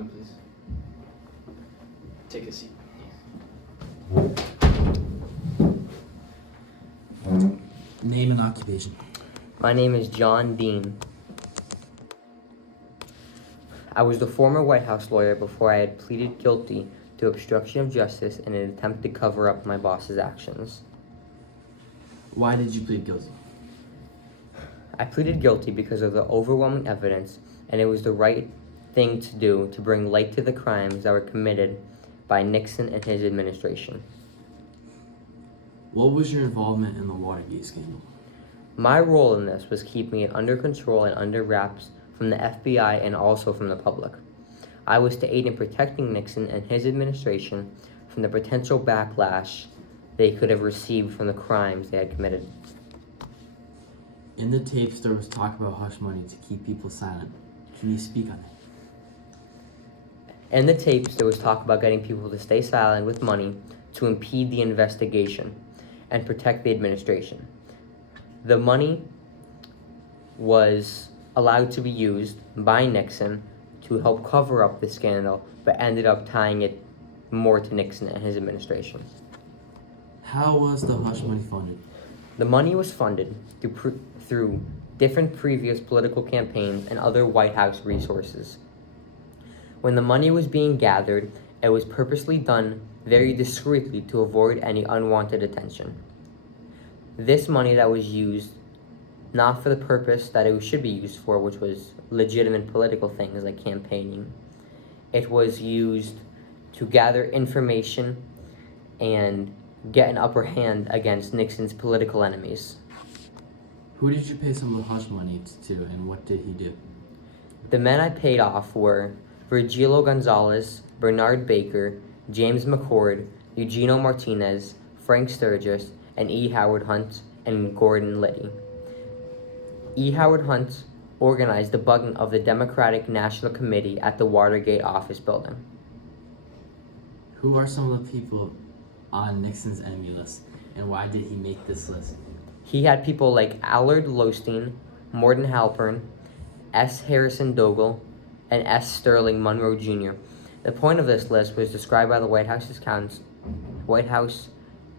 moment, please. Take a seat. Name and occupation. My name is John Dean. I was the former White House lawyer before I had pleaded guilty to obstruction of justice in an attempt to cover up my boss's actions. Why did you plead guilty? I pleaded guilty because of the overwhelming evidence, and it was the right thing to do to bring light to the crimes that were committed by Nixon and his administration. What was your involvement in the Watergate scandal? My role in this was keeping it under control and under wraps from the FBI and also from the public. I was to aid in protecting Nixon and his administration from the potential backlash they could have received from the crimes they had committed. In the tapes, there was talk about hush money to keep people silent. Can you speak on that? In the tapes, there was talk about getting people to stay silent with money to impede the investigation and protect the administration. The money was allowed to be used by Nixon to help cover up the scandal, but ended up tying it more to Nixon and his administration. How was the hush money funded? The money was funded through different previous political campaigns and other White House resources. When the money was being gathered, it was purposely done very discreetly to avoid any unwanted attention. This money that was used not for the purpose that it should be used for, which was legitimate political things like campaigning. It was used to gather information and get an upper hand against Nixon's political enemies. Who did you pay some of the hush money to, and what did he do? The men I paid off were Virgilio Gonzalez, Bernard Baker, James McCord, Eugenio Martinez, Frank Sturgis, and E. Howard Hunt, and Gordon Liddy. E. Howard Hunt organized the bugging of the Democratic National Committee at the Watergate office building. Who are some of the people on Nixon's enemy list, and why did he make this list? He had people like Allard Lostein, Morton Halpern, S. Harrison Dogle, and S. Sterling Monroe Jr. The point of this list was described by the White House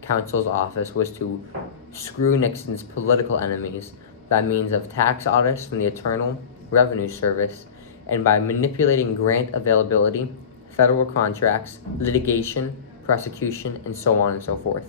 Counsel's office was to screw Nixon's political enemies by means of tax audits from the Internal Revenue Service and by manipulating grant availability, federal contracts, litigation, prosecution, and so on and so forth.